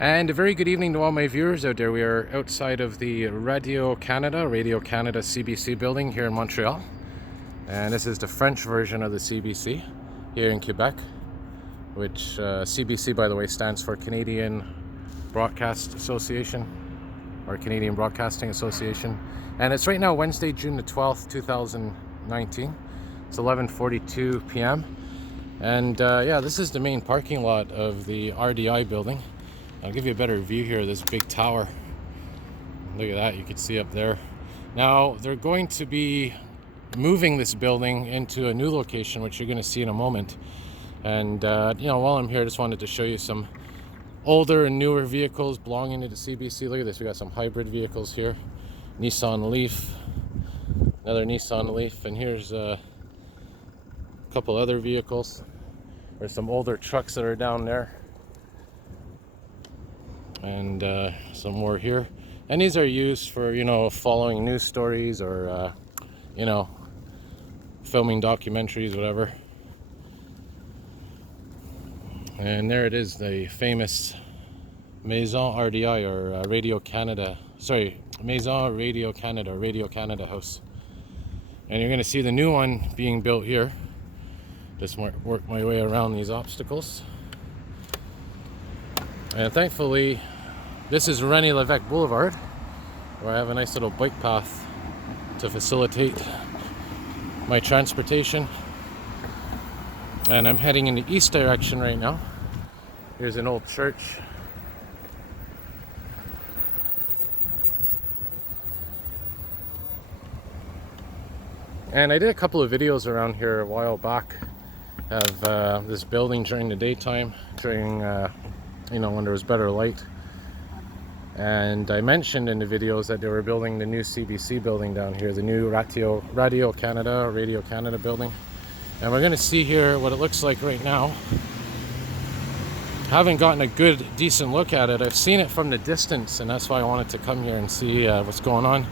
And a very good evening to all my viewers out there. We are outside of the Radio Canada CBC building here in Montreal. And this is the French version of the CBC here in Quebec, which CBC, by the way, stands for Canadian Broadcast Association, or Canadian Broadcasting Association. And it's right now Wednesday, June the 12th, 2019. It's 11:42 p.m. And yeah, this is the main parking lot of the RDI building. I'll give you a better view here of this big tower. Look at that, you can see up there. Now, they're going to be moving this building into a new location, which you're going to see in a moment. And, while I'm here, I just wanted to show you some older and newer vehicles belonging to the CBC. Look at this, we got some hybrid vehicles here. Nissan Leaf, another Nissan Leaf, and here's a couple other vehicles. There's some older trucks that are down there. And some more here, and these are used for following news stories or filming documentaries, whatever. And there it is, the famous Maison RDI, or Radio Canada House. And you're going to see the new one being built here. Just work my way around these obstacles. And thankfully, this is René Lévesque Boulevard, where I have a nice little bike path to facilitate my transportation. And I'm heading in the east direction right now. Here's an old church. And I did a couple of videos around here a while back of this building during the daytime, during when there was better light. And I mentioned in the videos that they were building the new CBC building down here, the new Radio Canada building. And we're going to see here what it looks like right now. Haven't gotten a decent look at it. I've seen it from the distance, and that's why I wanted to come here and see what's going on.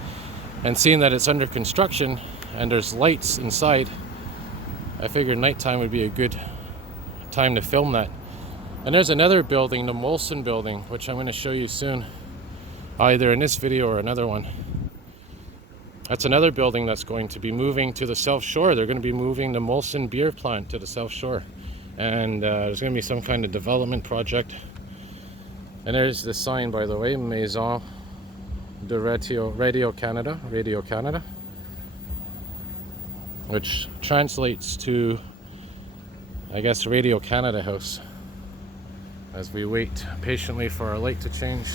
And seeing that it's under construction and there's lights inside, I figured nighttime would be a good time to film that. And there's another building, the Molson building, which I'm going to show you soon, either in this video or another one. That's another building that's going to be moving to the South Shore. They're going to be moving the Molson beer plant to the South Shore. And there's going to be some kind of development project. And there's the sign, by the way, Maison de Radio Canada, which translates to, I guess, Radio Canada House, as we wait patiently for our light to change.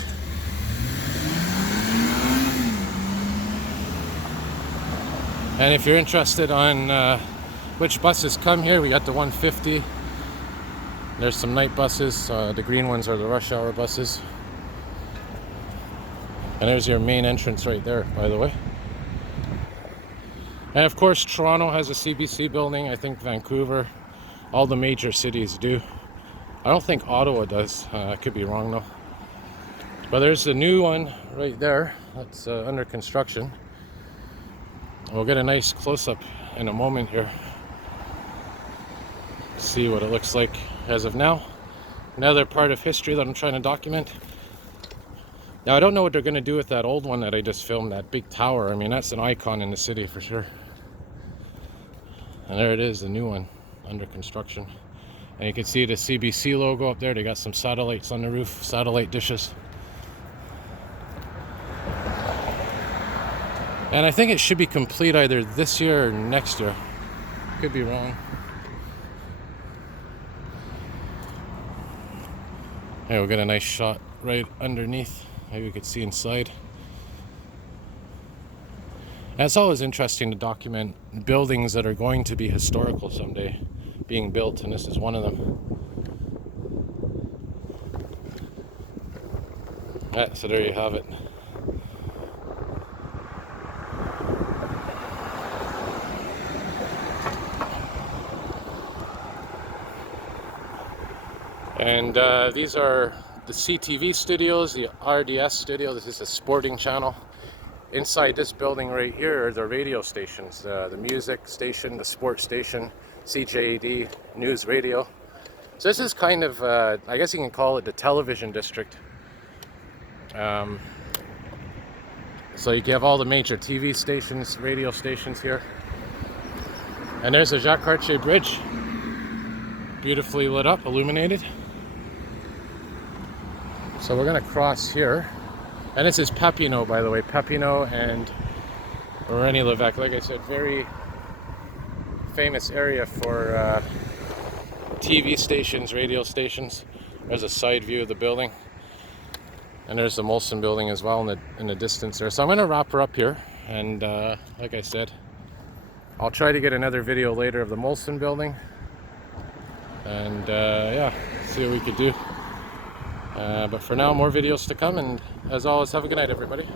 And if you're interested on which buses come here, we got the 150. There's some night buses. The green ones are the rush hour buses. And there's your main entrance right there, by the way. And of course, Toronto has a CBC building. I think Vancouver, all the major cities do. I don't think Ottawa does. I could be wrong though. But there's the new one right there that's under construction. We'll get a nice close-up in a moment here. See what it looks like as of now. Another part of history that I'm trying to document. Now, I don't know what they're going to do with that old one that I just filmed, that big tower. I mean, that's an icon in the city for sure. And there it is, the new one under construction. And you can see the CBC logo up there. They got some satellites on the roof, satellite dishes. And I think it should be complete either this year or next year. Could be wrong. Hey, we'll get a nice shot right underneath. Maybe we could see inside. And it's always interesting to document buildings that are going to be historical someday being built, and this is one of them. Yeah, so there you have it. And these are the CTV studios, the RDS studio. This is a sporting channel. Inside this building right here are the radio stations, the music station, the sports station, CJAD, news radio. So this is kind of, I guess you can call it the television district Um, so you have all the major TV stations, radio stations here. And there's the Jacques Cartier Bridge, beautifully lit up, illuminated. So we're gonna cross here. And this is Papineau, by the way. Papineau and Rennes-Lévesque. Like I said, very famous area for TV stations, radio stations. There's a side view of the building. And there's the Molson building as well in the distance there. So I'm gonna wrap her up here. And like I said, I'll try to get another video later of the Molson building. And yeah, see what we could do. But for now, more videos to come. And as always, have a good night, everybody.